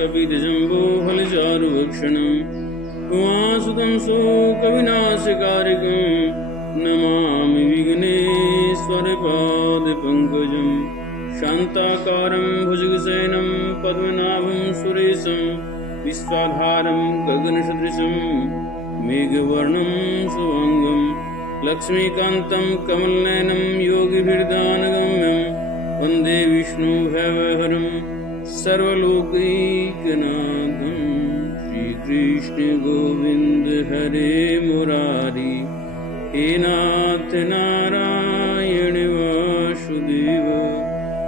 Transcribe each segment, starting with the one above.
कपितजम्बो फलचारुभक्षणं उमासुतं शोकविनाशकारिकं नमामि विघ्नेश्वरपादपङ्कजं शान्ताकारं भुजगशयनं पद्मनाभं सुरेशं विश्वाधारं गगनसदृशं मेघवर्णं शुभाङ्गं लक्ष्मीकान्तं कमलनयनं योगिभिर्दानगम्यं वन्दे विष्णुभयहरं सर्वलोकैकनाथं श्रीकृष्ण गोविन्द हरे मुरारी हे नाथ नारायण वासुदेव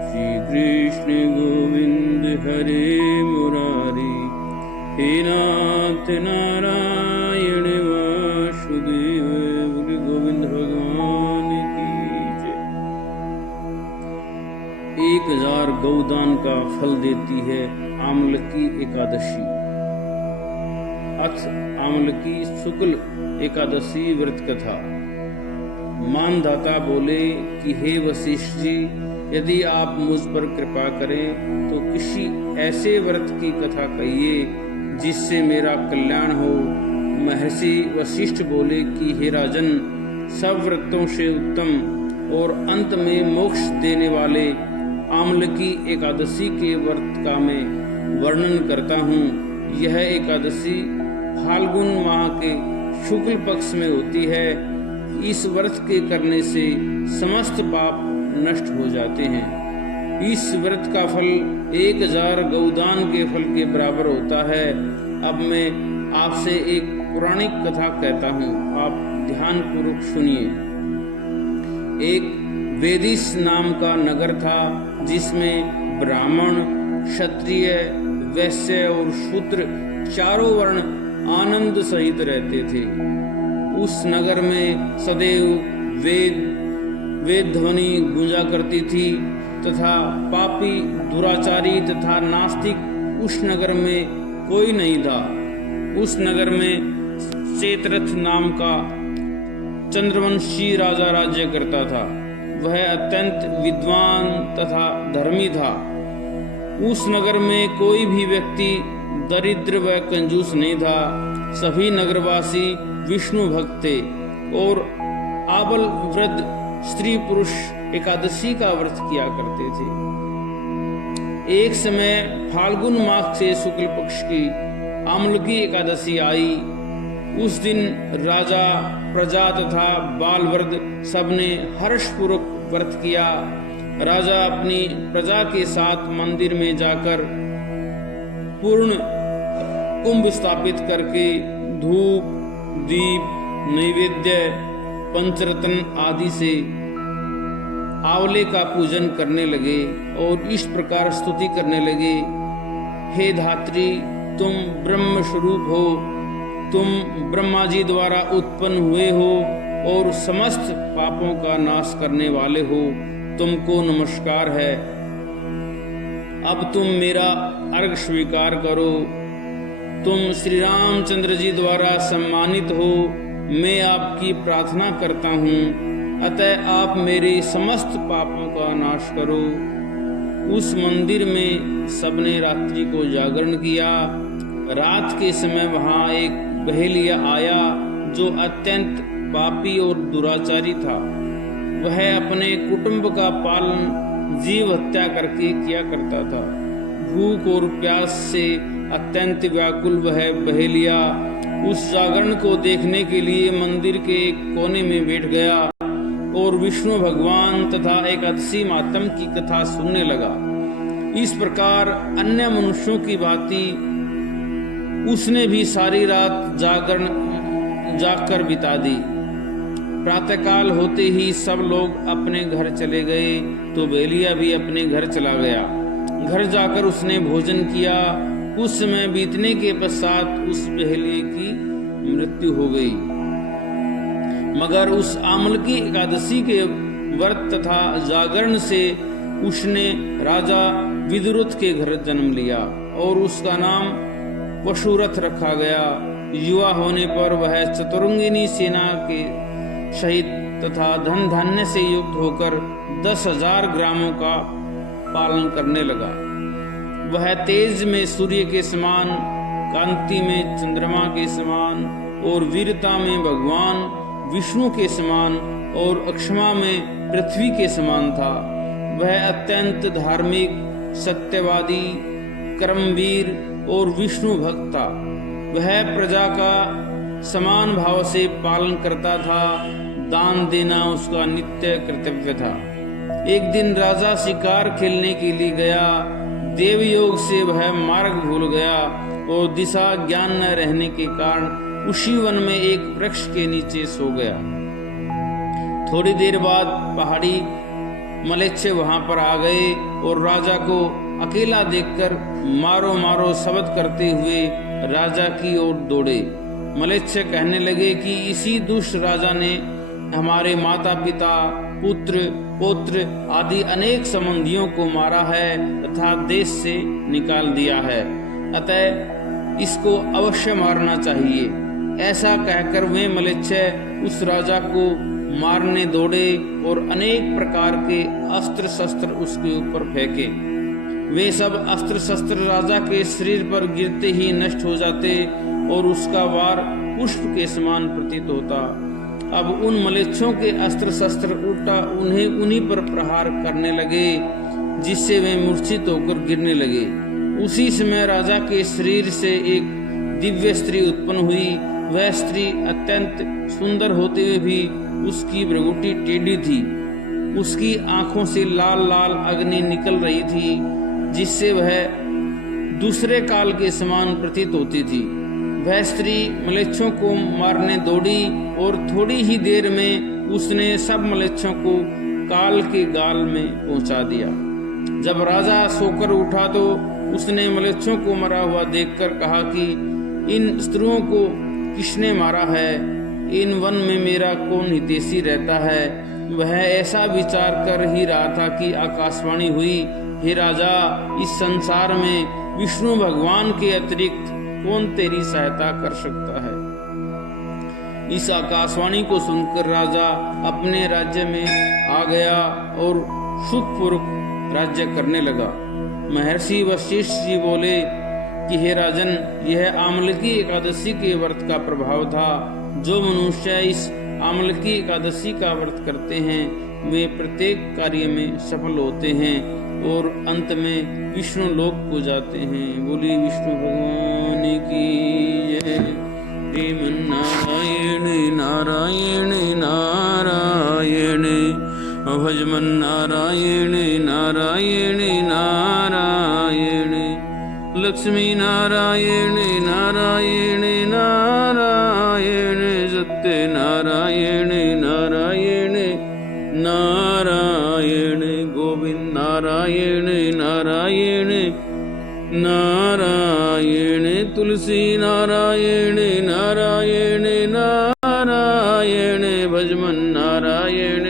श्रीकृष्ण गोविन्द हरे मुरारी हे नाथ नारायण वासुदेव। बोले गोविंद भगवान की जय। 1000 गौदान का फल देती है आमलकी एकादशी। अथ आमलकी शुक्ल एकादशी व्रत कथा। मानधाता बोले कि हे वशिष्ठ जी, यदि आप मुझ पर कृपा करें तो किसी ऐसे व्रत की कथा कहिए जिससे मेरा कल्याण हो। महर्षि वशिष्ठ बोले कि हे राजन, सब व्रतों से उत्तम और अंत में मोक्ष देने वाले आमलकी एकादशी के व्रत का मैं वर्णन करता हूँ। यह एकादशी फाल्गुन माह के शुक्ल पक्ष में होती है। इस व्रत के करने से समस्त पाप नष्ट हो जाते हैं। इस व्रत का फल 1000 गौदान के फल के बराबर होता है। अब मैं आपसे एक पौराणिक कथा कहता हूँ, आप ध्यान पूर्वक सुनिए। एक वेदिस नाम का नगर था जिसमें ब्राह्मण, क्षत्रिय, वैश्य और शूद्र चारों वर्ण आनंद सहित रहते थे। उस नगर में सदैव वेद ध्वनि गूंजा करती थी तथा पापी, दुराचारी तथा नास्तिक उस नगर में कोई नहीं था। उस नगर में चेतरथ नाम का चंद्रवंशी राजा राज्य करता था। वह अत्यंत विद्वान तथा धर्मी था। उस नगर में कोई भी व्यक्ति दरिद्र व कंजूस नहीं था। सभी नगरवासी विष्णु भक्त थे और आबल वृद्ध स्त्री पुरुष एकादशी का व्रत किया करते थे। एक समय फाल्गुन मास से शुक्ल पक्ष की आमलकी एकादशी आई। उस दिन राजा, प्रजा तथा बाल वृद्ध सबने हर्षपूर्वक व्रत किया। राजा अपनी प्रजा के साथ मंदिर में जाकर पूर्ण कुंभ स्थापित करके धूप, दीप, नैवेद्य, पंचरत्न आदि से आंवले का पूजन करने लगे और इस प्रकार स्तुति करने लगे। हे धात्री, तुम ब्रह्म स्वरूप हो, तुम ब्रह्मा जी द्वारा उत्पन्न हुए हो और समस्त पापों का नाश करने वाले हो। तुमको नमस्कार है। अब तुम मेरा अर्घ स्वीकार करो। तुम श्री रामचंद्र जी द्वारा सम्मानित हो। मैं आपकी प्रार्थना करता हूँ, अतः आप मेरे समस्त पापों का नाश करो। उस मंदिर में सबने रात्रि को जागरण किया। रात के समय वहाँ एक बहेलिया आया जो अत्यंत पापी और दुराचारी था। वह अपने कुटुंब का पालन जीव हत्या करके किया करता था। भूख और प्यास से अत्यंत व्याकुल वह बहेलिया उस जागरण को देखने के लिए मंदिर के एक कोने में बैठ गया और विष्णु भगवान तथा एकादशी मातम की कथा सुनने लगा। इस प्रकार अन्य मनुष्यों की भांति उसने भी सारी रात जागकर बिता दी। प्रातःकाल होते ही सब लोग अपने घर चले गए तो बहेलिया भी अपने घर चला गया। घर जाकर उसने भोजन किया। कुछ समय बीतने के पश्चात उस बहेलिये की मृत्यु हो गई। मगर उस आमलकी एकादशी के व्रत तथा जागरण से उसने राजा विदुरथ के घर जन्म लिया और उसका नाम पशुरथ रखा गया। युवा होने पर वह चतुरंगिनी सेना के सहित तथा धन धान्य से युक्त होकर 10,000 ग्रामों का पालन करने लगा। वह तेज में सूर्य के समान, कांति में चंद्रमा के समान और वीरता में भगवान विष्णु के समान और अक्षमा में पृथ्वी के समान था। वह अत्यंत धार्मिक, सत्यवादी, कर्मवीर और विष्णु भक्त था। वह प्रजा का समान भाव से पालन करता था। दान देना उसका नित्य कर्तव्य था। एक दिन राजा शिकार खेलने के लिए गया। देवयोग से वह मार्ग भूल गया और दिशा ज्ञान न रहने के कारण उसी वन में एक वृक्ष के नीचे सो गया। थोड़ी देर बाद पहाड़ी मलेच्छ वहां पर आ गए और राजा को अकेला देखकर मारो मारो शब्द करते हुए राजा की ओर दौड़े। मलेच्छ कहने लगे कि इसी दुष्ट राजा ने हमारे माता पिता, पुत्र, पौत्र आदि अनेक संबंधियों को मारा है तथा देश से निकाल दिया है, अतः इसको अवश्य मारना चाहिए। ऐसा कहकर वे मलेच्छ उस राजा को मारने दौड़े और अनेक प्रकार के अस्त्र शस्त्र उसके ऊपर फेंके। वे सब अस्त्र शस्त्र राजा के शरीर पर गिरते ही नष्ट हो जाते और उसका वार पुष्प के समान प्रतीत होता। अब उन मलेच्छों के अस्त्र शस्त्र उल्टा उन्हीं पर प्रहार करने लगे, जिससे वे मूर्छित होकर गिरने लगे। उसी समय राजा के शरीर से एक दिव्य स्त्री उत्पन्न हुई। वह स्त्री अत्यंत सुंदर होते हुए भी उसकी भ्रुकुटी टेढ़ी थी। उसकी आंखों से लाल लाल अग्नि निकल रही थी, जिससे वह दूसरे काल के समान प्रतीत होती थी। वह स्त्री मलेच्छों को मारने दौड़ी और थोड़ी ही देर में उसने सब मलेच्छों को काल के गाल में पहुंचा दिया। जब राजा सोकर उठा तो उसने मलेच्छों को मरा हुआ देखकर कहा कि इन स्त्रियों को किसने मारा है? इन वन में मेरा कौन हितैषी रहता है? वह ऐसा विचार कर ही रहा था कि आकाशवाणी हुई, हे राजा, इस संसार में विष्णु भगवान के अतिरिक्त कौन तेरी सहायता कर सकता है? इस आकाशवाणी को सुनकर राजा अपने राज्य में आ गया और सुखपूर्वक राज्य करने लगा। महर्षि वशिष्ठ जी बोले कि हे राजन, यह आमलकी एकादशी के व्रत का प्रभाव था। जो मनुष्य इस आमलकी एकादशी का व्रत करते हैं वे प्रत्येक कार्य में सफल होते हैं और अंत में विष्णु लोक को जाते हैं। बोली विष्णु भगवान की जय। श्रीमन्नारायण नारायण नारायण भजमन नारायण नारायण नारायण लक्ष्मी नारायण नारायण नारायण सत्य नारायण नारायण नारायण गोविंद नारायण नारायण नारायण तुलसी नारायण नारायण नारायण भजमन नारायण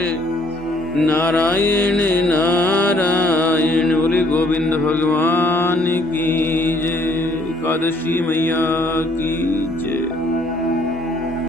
नारायण नारायण। बोले गोविंद भगवान की जय। एकादशी मैया की जय।